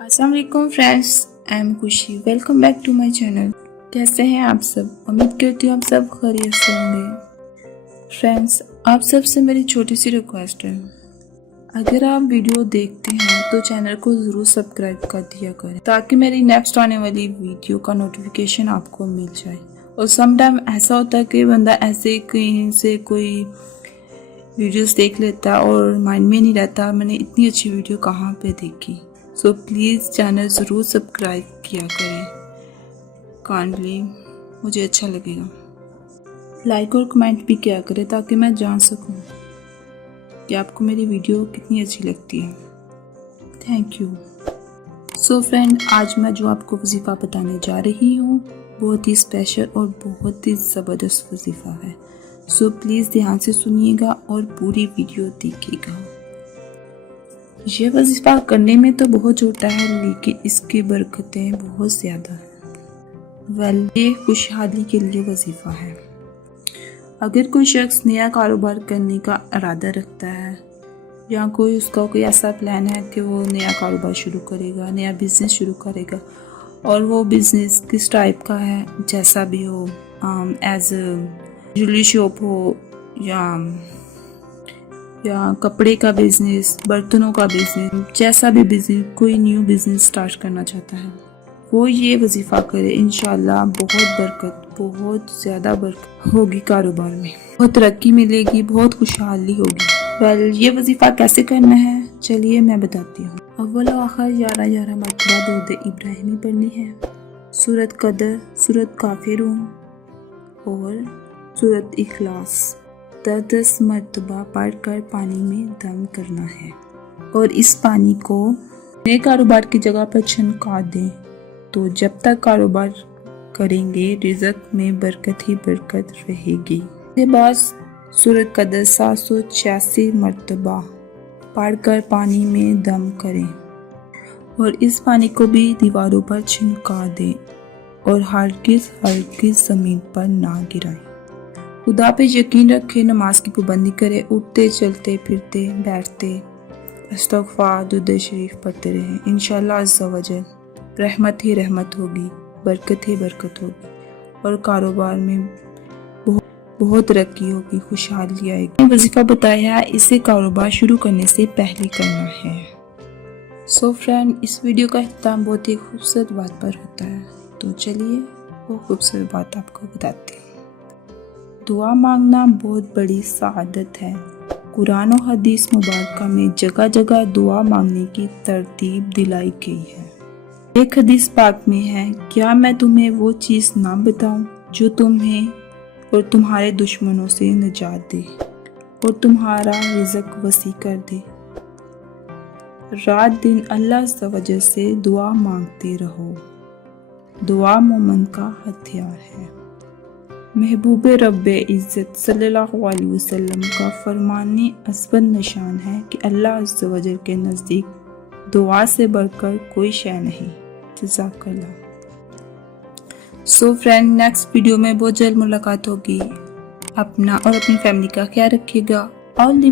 अस्सलाम वालेकुम friends, I am Khushi. Welcome back to my channel. कैसे हैं आप सब? उम्मीद करती हूँ आप सब खैरियत से होंगे। फ्रेंड्स, आप सब से मेरी छोटी सी रिक्वेस्ट है, अगर आप वीडियो देखते हैं तो चैनल को ज़रूर सब्सक्राइब कर दिया करें ताकि मेरी नेक्स्ट आने वाली वीडियो का नोटिफिकेशन आपको मिल जाए। और सम टाइम ऐसा होता है कि बंदा ऐसे कहीं से कोई वीडियोस देख लेता और माइंड में नहीं रहता मैंने इतनी अच्छी वीडियो कहाँ पे देखी। सो प्लीज़ चैनल ज़रूर सब्सक्राइब किया करें काइंडली, मुझे अच्छा लगेगा। लाइक और कमेंट भी किया करें ताकि मैं जान सकूं कि आपको मेरी वीडियो कितनी अच्छी लगती है। Thank you. सो फ्रेंड, आज मैं जो आपको वजीफ़ा बताने जा रही हूँ बहुत ही स्पेशल और बहुत ही ज़बरदस्त वजीफ़ा है। सो प्लीज़ ध्यान से सुनिएगा और पूरी वीडियो देखिएगा। ये वजीफ़ा करने में तो बहुत छोटा है लेकिन इसकी बरकतें बहुत ज़्यादा हैं। ये खुशहाली के लिए वजीफ़ा है। अगर कोई शख्स नया कारोबार करने का इरादा रखता है या उसका कोई ऐसा प्लान है कि वो नया कारोबार शुरू करेगा, नया बिज़नेस शुरू करेगा, और वो बिज़नेस किस टाइप का है, जैसा भी हो, एज ज्वेलरी शॉप हो या कपड़े का बिज़नेस, बर्तनों का बिज़नेस, जैसा भी बिज़नेस, कोई न्यू बिज़नेस स्टार्ट करना चाहता है वो ये वजीफ़ा करे। इंशाल्लाह बहुत ज़्यादा बरकत होगी कारोबार में, बहुत तरक्की मिलेगी, बहुत खुशहाली होगी। ये वजीफ़ा कैसे करना है चलिए मैं बताती हूँ। अव्वल आखिर 11 मरतबा दुरूद इब्राहिमी पढ़नी है, सूरत कदर, सूरत काफिरून और सूरत इखलास 10 मरतबा पढ़कर पानी में दम करना है और इस पानी को नए कारोबार की जगह पर छनका दें। तो जब तक कारोबार करेंगे रिज़्क में बरकत ही बरकत रहेगी। इसके बाद सूरत कदर 786 मरतबा पढ़कर पानी में दम करें और इस पानी को भी दीवारों पर छिनका दें और हरगिज़ ज़मीन पर ना गिराएं। खुदा पे यकीन रखें, नमाज की पाबंदी करें, उठते चलते फिरते बैठते इस्तिग़फ़ार दुरूद शरीफ पढ़ते रहें। इंशाअल्लाह अज़्ज़ा वजल रहमत ही रहमत होगी, बरकत ही बरकत होगी और कारोबार में बहुत तरक्की होगी, खुशहाली आएगी। वजीफ़ा बताया है इसे कारोबार शुरू करने से पहले करना है। सो फ्रेंड, इस वीडियो का इख्तिताम बहुत ही खूबसूरत बात पर होता है, तो चलिए वो खूबसूरत बात आपको बताते हैं। दुआ मांगना बहुत बड़ी सआदत है। कुरान और हदीस मुबारक में जगह जगह दुआ मांगने की तरतीब दिलाई गई है। एक हदीस पाक में है, क्या मैं तुम्हें वो चीज़ ना बताऊं जो तुम्हें और तुम्हारे दुश्मनों से निजात दे और तुम्हारा रिज़्क वसी कर दे। रात दिन अल्लाह तवज्जो से दुआ मांगते रहो, दुआ मोमिन का हथियार है। महबूब रब्बे इज़्ज़त सल्लल्लाहु अलैहि वसल्लम का फरमाने असबत निशान है कि अल्लाह अज़्ज़ा वजल के नज़दीक दुआ से बढ़कर कोई शय नहीं। जज़ाकल्लाह। सो फ्रेंड, नेक्स्ट वीडियो में बहुत जल्द मुलाकात होगी। अपना और अपनी फैमिली का ख्याल रखिएगा। All the